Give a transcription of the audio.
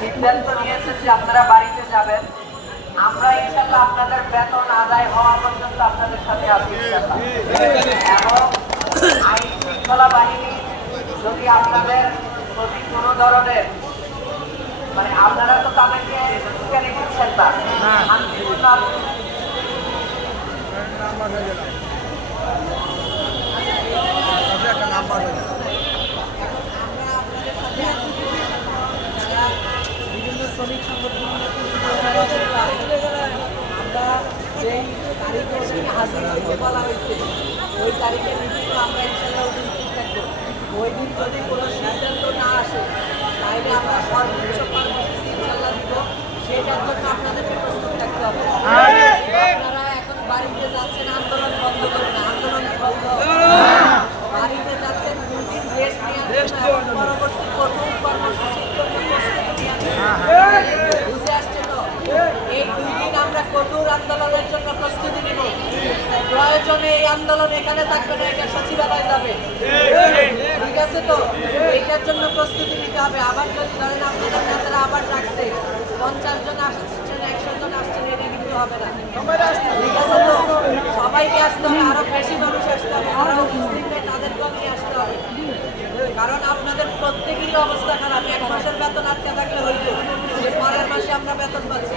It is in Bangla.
সিদ্ধান্ত নিয়েছেন যে আপনারা বাড়িতে যাবেন। আমরা ইনশাল্লাহ আপনাদের বেতন আদায় হওয়া পর্যন্ত আপনাদের সাথে আছি ইনশাল্লাহ। এবং আইন শৃঙ্খলা বাহিনী যদি আপনাদের প্রতি কোনো ধরনের মানে আপনারা তো তাদেরকে উস্কানি দিচ্ছেন না। শান্তিপূর্ণ বিভিন্ন আমরা যেই তারিখে ওখানে হাজির হইতে ওই তারিখে মিটিংও আমরা ইনশাল্লাহ উপস্থিত থাকব ওই দিন কোনো সিদ্ধান্ত না আসে তাহলে আমরা সর্বোচ্চ কর্মসূচি ইনশাল্লাহ দিব সেটার জন্য আপনাদেরকে প্রস্তুত থাকতে হবে আপনারা এখন বাড়িতে যাচ্ছেন আন্দোলন বন্ধ করুন আন্দোলন বন্ধ বাড়িতে যাচ্ছেন দুই দিন রেস্ট নেওয়ার কঠোর আন্দোলনের জন্য প্রস্তুতি নিব। প্রয়োজনে এই আন্দোলন এখানে থাকবে না, এটা সচিবালয় যাবে। ঠিক আছে তো? এইটার জন্য প্রস্তুতি নিতে হবে। আবার যদি ধরেন আপনাদের আবার ডাকছে, পঞ্চাশ জন আসছেন, একশো জন আসছেন, এটা কিন্তু হবে না। ঠিক আছে তো? সবাইকে আসতে হবে, আরও বেশি মানুষ আসতে হবে উপস্থিত নেই তাদেরকেও নিয়ে আসতে হবে। কারণ আপনাদের প্রত্যেকেরই অবস্থা খারাপ, এক মাসের বেতন আটকে থাকলে হইতো। পরের মাসে আমরা বেতন পাচ্ছি।